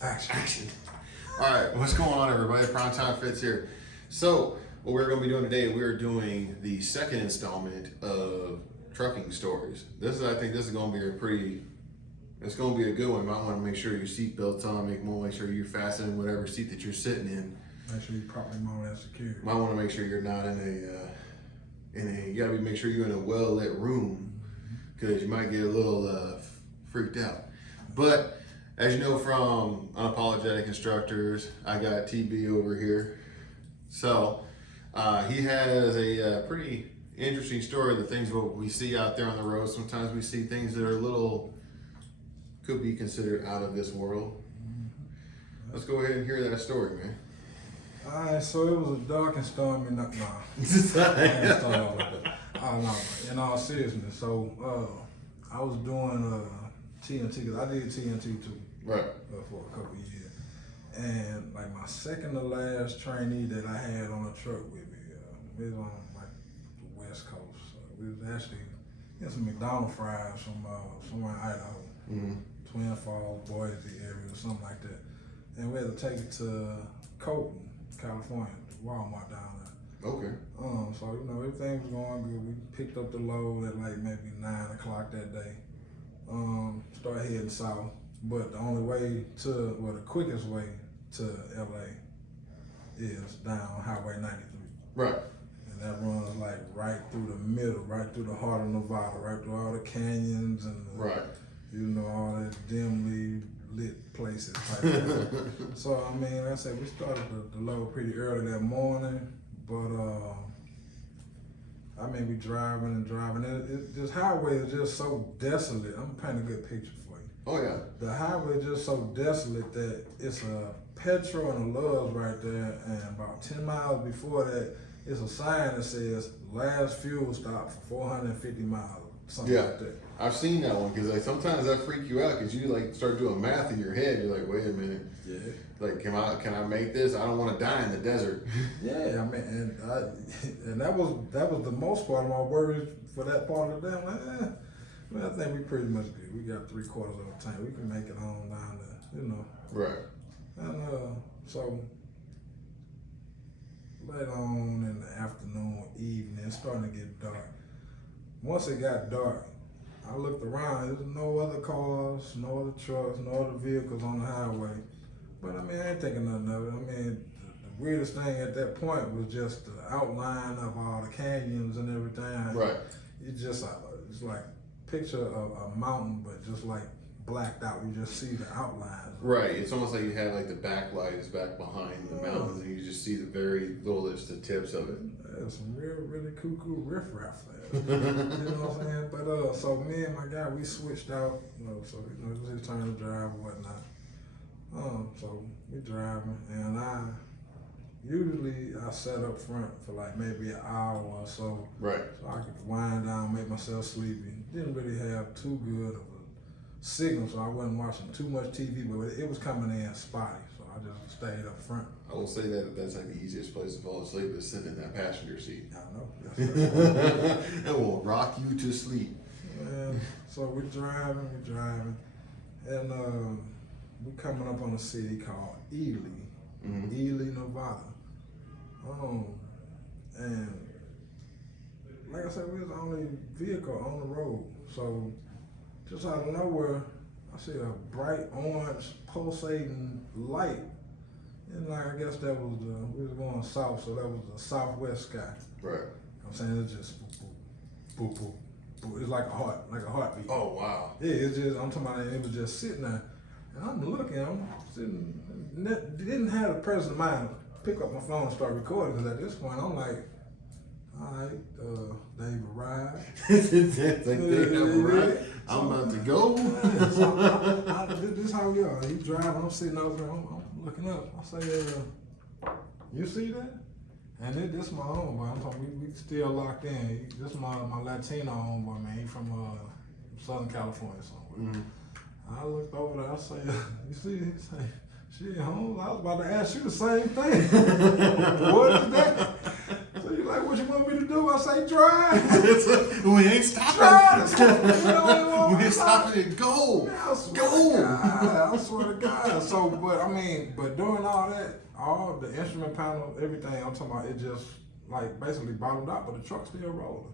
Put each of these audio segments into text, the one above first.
Action. All right, what's going on, everybody? Primetime Fitz here. So, what we're going to be doing today, we're doing the second installment of trucking stories. I think this is going to be it's going to be a good one. You might want to make sure your seatbelt's on, make sure you're fastening whatever seat that you're sitting in. Make sure you properly mount and secure. Might want to make sure you're not you got to make sure you're in a well-lit room, because you might get a little freaked out. But as you know from Unapologetic Instructors, I got TB over here. So he has a pretty interesting story. The things what we see out there on the road, sometimes we see things that are could be considered out of this world. Let's go ahead and hear that story, man. All right, so it was a dark and stormy night. Nah, I ain't start off like that. No, in all seriousness, so I was doing TNT, because I did TNT too. Right. For a couple of years. And like my second to last trainee that I had on a truck with me, we was on like the West Coast. We was actually getting some McDonald's fries from somewhere in Idaho, Twin Falls, Boise area, or something like that. And we had to take it to Colton, California, Walmart down there. Okay. So everything was going good. We picked up the load at like maybe 9 o'clock that day. Started heading south. But the only way the quickest way to LA is down Highway 93. Right. And that runs like right through the middle, right through the heart of Nevada, right through all the canyons and all that dimly lit places like that. So like I said, we started the load pretty early that morning, but we driving and driving. This highway is just so desolate. I'm painting a good picture for you. Oh yeah. The highway is just so desolate that it's a Petro and a Love's right there, and about 10 miles before that, it's a sign that says last fuel stop for 450 miles, something like that. I've seen that one, because sometimes that freak you out, because you start doing math in your head. You're like, wait a minute. Yeah. Like, can I make this? I don't want to die in the desert. Yeah, and that was the most part of my worries for that part of the day. I'm like, I think we pretty much good. We got 3/4 of the tank. We can make it on down there, Right. And so later on in the afternoon, evening, it's starting to get dark. Once it got dark, I looked around. There's no other cars, no other trucks, no other vehicles on the highway. But I ain't thinking nothing of it. The weirdest thing at that point was just the outline of all the canyons and everything. Right. It's like picture of a mountain, but just like blacked out. You just see the outlines. Right. It's almost like you have like the backlight is back behind the mountains, and you just see the very littlest, the tips of it. There's some really cool riffraff there. You know what I'm saying? But so me and my guy, we switched out. It was his turn to drive and whatnot. So we driving, and I sat up front for like maybe an hour or so. Right. So I could wind down, make myself sleepy. Didn't really have too good of a signal, so I wasn't watching too much TV, but it was coming in spotty, so I just stayed up front. I will say that's like the easiest place to fall asleep, is sitting in that passenger seat. I know. It will rock you to sleep. And so we're driving, and we're coming up on a city called Ely, Nevada. And like I said, we was the only vehicle on the road. So just out of nowhere, I see a bright orange pulsating light. And I guess that was we was going south, so that was the southwest sky. Right. I'm saying it's just boop, boop, boop, boop. It's like a heartbeat. Oh wow. Yeah, I'm talking about it was just sitting there. And I'm sitting, didn't have the present mind to pick up my phone and start recording, because at this point I'm like, all right, they've arrived. It's like they have arrived. I'm about to go. This is how we are. He driving, I'm sitting over there, I'm looking up. I say, you see that? And this my homeboy. I'm talking, we still locked in. This my Latino homeboy, man. He from Southern California somewhere. I looked over there, I say, you see, he say, she ain't home. I was about to ask you the same thing. What is that? So you like, what you want me to do? I say, drive. We ain't stopping. Drive. We don't even want know. We stop it and go. Man, I swear Go. to God, I swear to God. So, but during all that, all the instrument panel, everything, I'm talking about, it just like basically bottomed out, but the truck's still rolling.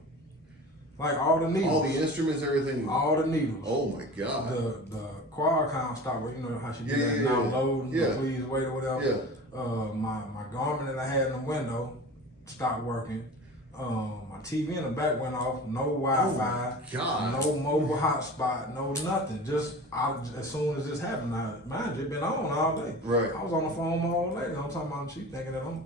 Like all the needles. All the instruments, everything. All the needles. Oh my God. The quad count stopped where, you know how she do Yeah, that yeah, now yeah. load, Yeah. please wait or whatever. Yeah. My garment that I had in the window stopped working. My TV in the back went off. No Wi-Fi. Oh God. No mobile hotspot. No nothing. Just as soon as this happened, mind you, it been on all day. Right. I was on the phone with my old lady. I'm talking about she thinking that I'm,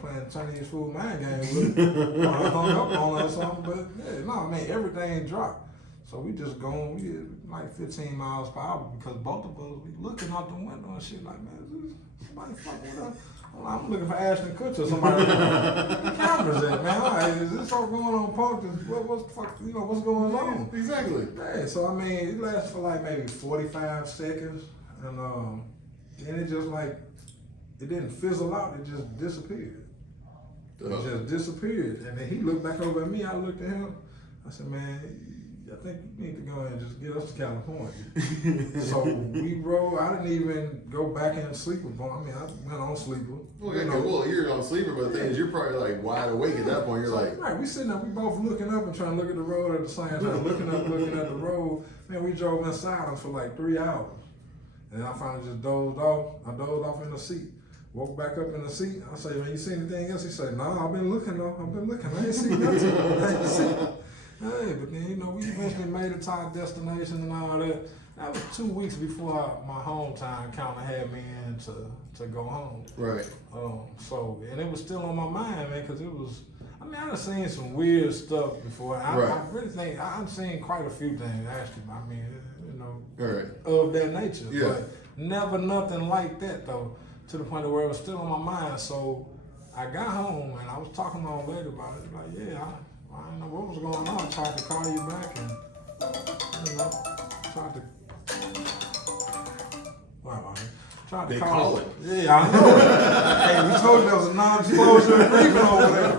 playing Chinese food mind games with her. I hung up on her or something. But yeah, no, man, everything dropped. So we just going, we did like 15 miles per hour because both of us, we looking out the window and shit like, man, is this somebody fucking with us? I'm looking for Ashton Kutcher, somebody. The cameras at, man. All right, is this all going on park? What's the fuck, what's going on? Exactly. Yeah, so I mean, it lasted for like maybe 45 seconds, and it just like, it didn't fizzle out, it just disappeared. It just disappeared. And then he looked back over at me, I looked at him, I said, man, I think you need to go ahead and just get us to California. So we rode. I didn't even go back and sleep with him. I mean, I went on sleeper. Well, you're on sleeper, but the thing is, you're probably like wide awake at that point. You're like, right, we sitting there, we both looking up and trying to look at the road at the same time. Looking up, looking at the road. Man, we drove in silence for like 3 hours. And I finally just dozed off. I dozed off in the seat. Woke back up in the seat. I say, man, you see anything else? He said, no, I've been looking though. I've been looking. I ain't seen nothing. I ain't seen. Hey, but then, we eventually made it to our destination and all that. That was 2 weeks before my home time kind of had me in to go home. right. And it was still on my mind, man, because it was, I mean, I've seen some weird stuff before. I really think, I've seen quite a few things, actually. I mean, Right. of that nature. Yeah. But never nothing like that, though, to the point of where it was still on my mind. So I got home, and I was talking to my old lady about it. Like, yeah, I didn't know what was going on. I tried to call you back and, tried to. Wow, tried to They call. call it. Yeah, I know. Hey, we told you there was a non-disclosure agreement over there.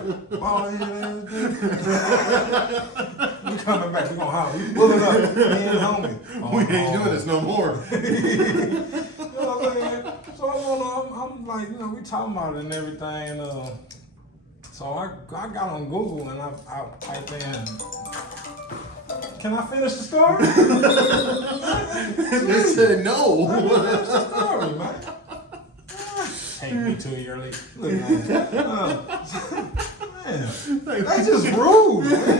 We coming back. We gonna holler. You pull it up. Me and homie. We ain't doing this no more. You know what I'm saying? So I'm like, we talking about it and everything. So I got on Google and I typed in, can I finish the story? They said no. Let me finish the story, man. Hate me too early. Look, man. Man, they just rude, man.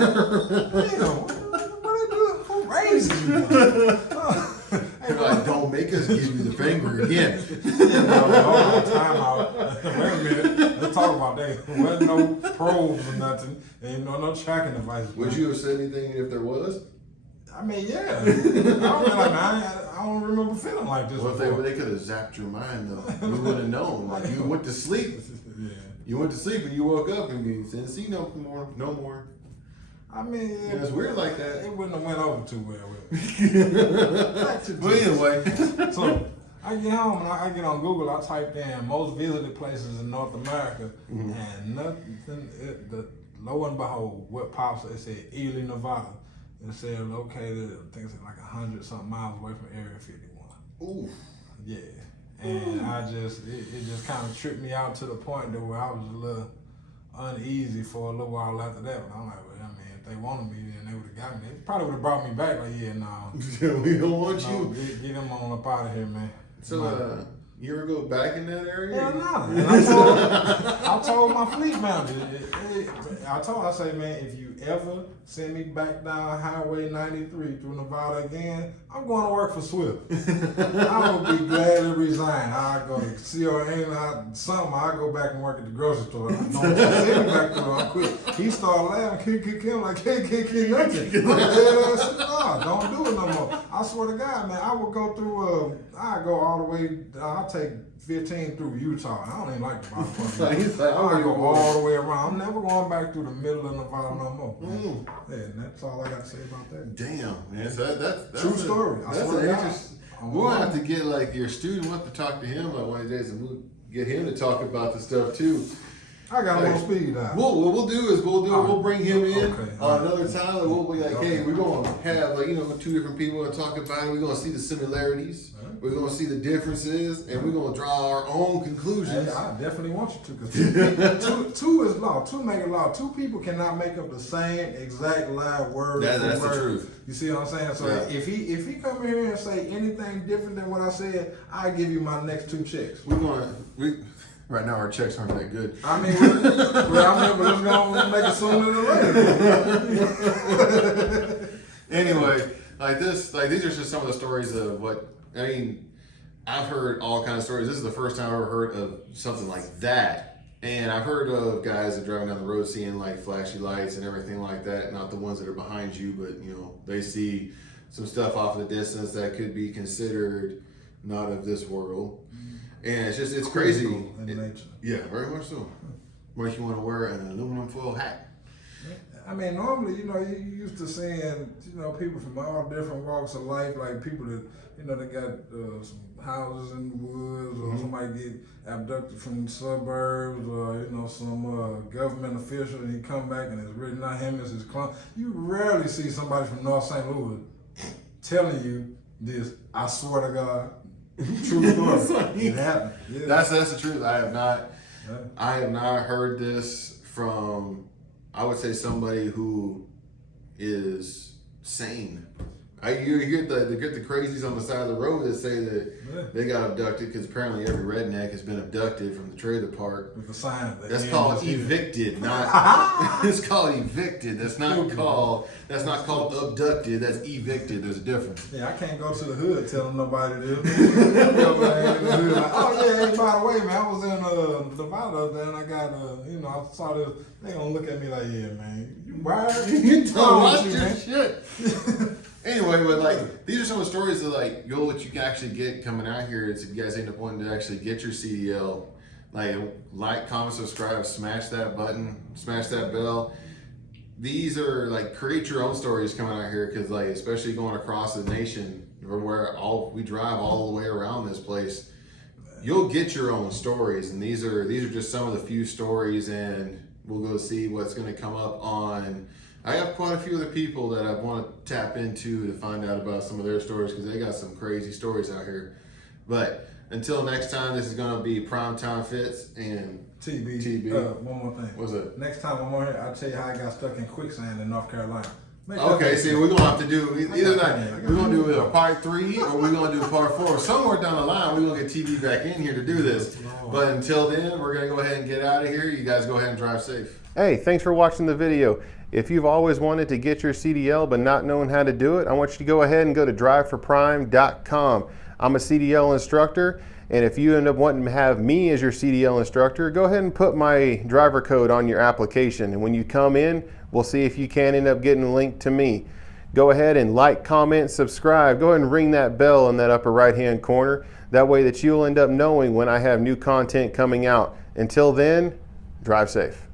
What they do? Who raised you? They're like, don't make us give you the finger again. Time out. Wait a minute. Let's talk about that. There wasn't no probes or nothing. And no tracking devices. Would you have said anything if there was? I mean, yeah. I don't remember feeling like this. Well, before. they could have zapped your mind though. You would have known. Like you went to sleep. Yeah. You went to sleep and you woke up and you didn't see no more. I mean, Yeah, it's weird like that. It wouldn't have went over too well with me. But anyway. So I get home and I get on Google. I typed in most visited places in North America, and nothing. Lo and behold, what pops up? It said Ely, Nevada. It said located, I think it's like 100-something miles away from Area 51. Ooh. Yeah, and it just kind of tripped me out to the point that where I was a little uneasy for a little while after that. But I'm like, well, I mean, if they wanted me, then they would have got me. They probably would have brought me back. Like, yeah, no. We don't want you. Get them on up out of here, man. So, you ever go back in that area? Hell no. And I told my fleet manager, I said, man, if you ever send me back down Highway 93 through Nevada again, I'm going to work for Swift. I will be glad to resign. I'll go to CON, something. I'll go back and work at the grocery store. Don't send me back there, I'll quit. He started laughing, I'm like, nothing. No, don't do it no more. I swear to God, man, I will go through, I go all the way, I'll take 15 through Utah. I don't even like the bottom. He's like, I go all the way around. I'm never going back through the middle of Nevada no more. Yeah, and that's all I got to say about that. Damn, man. So that's true story. That's an interesting. We'll have to get like your student. We'll have to talk to him like one of these days, and we'll get him to talk about the stuff too. I got him on speed dial. What we'll do is we'll bring him in Okay. another time. And we'll be like, hey, we're gonna have like two different people and talk about it. We're gonna see the similarities. We're gonna see the differences, and we're gonna draw our own conclusions. Hey, I definitely want you to, because two is law. Two make it law. Two people cannot make up the same exact live word. That's word. the truth. You see what I'm saying? So if he come in here and say anything different than what I said, I give you my next 2 checks. Right now our checks aren't that good. I mean, but let's go make it sooner than later. Anyway, these are just some of the stories of what I mean. I've heard all kinds of stories. This is the first time I've ever heard of something like that. And I've heard of guys that are driving down the road seeing like flashy lights and everything like that. Not the ones that are behind you, but they see some stuff off in the distance that could be considered not of this world. And it's crazy. In nature. Yeah, very much so. Makes you want to wear an aluminum foil hat. I mean, normally, you used to seeing, people from all different walks of life, like people that, they got some houses in the woods, or somebody get abducted from the suburbs, or, some government official, and he come back and it's written on him as his clone. You rarely see somebody from North St. Louis telling you this, I swear to God. True story. It happened. Yeah. That's the truth. I have not heard this from, I would say, somebody who is sane. You get the crazies on the side of the road that say that they got abducted, because apparently every redneck has been abducted from the trailer park. With the sign. That's called evicted, not. It's called evicted. That's not called abducted. That's evicted. There's a difference. Yeah, I can't go to the hood telling nobody this. Like, oh yeah, hey, by the way, man, I was in Nevada and I got I saw this. They gonna look at me like, yeah, man, you wired? You don't watch your shit. Anyway, but these are some of the stories of what you can actually get coming out here. Is if you guys end up wanting to actually get your CDL, like, comment, subscribe, smash that button, smash that bell. These are create your own stories coming out here, because especially going across the nation, where we drive all the way around this place, you'll get your own stories, and these are just some of the few stories, and we'll go see what's going to come up on. I have quite a few other people that I want to tap into to find out about some of their stories, because they got some crazy stories out here. But until next time, this is going to be Primetime Fitz and TB. One more thing. What's that? Next time I'm on here, I'll tell you how I got stuck in quicksand in North Carolina. Okay, see, we're going to have to do either that. We're going to do a part 3 or we're going to do part 4. Somewhere down the line, we're going to get TB back in here to do this. But until then, we're going to go ahead and get out of here. You guys go ahead and drive safe. Hey, thanks for watching the video. If you've always wanted to get your CDL but not knowing how to do it, I want you to go ahead and go to driveforprime.com. I'm a CDL instructor, and if you end up wanting to have me as your CDL instructor, go ahead and put my driver code on your application, and when you come in, we'll see if you can end up getting a link to me. Go ahead and like, comment, subscribe. Go ahead and ring that bell in that upper right-hand corner. That way that you'll end up knowing when I have new content coming out. Until then, drive safe.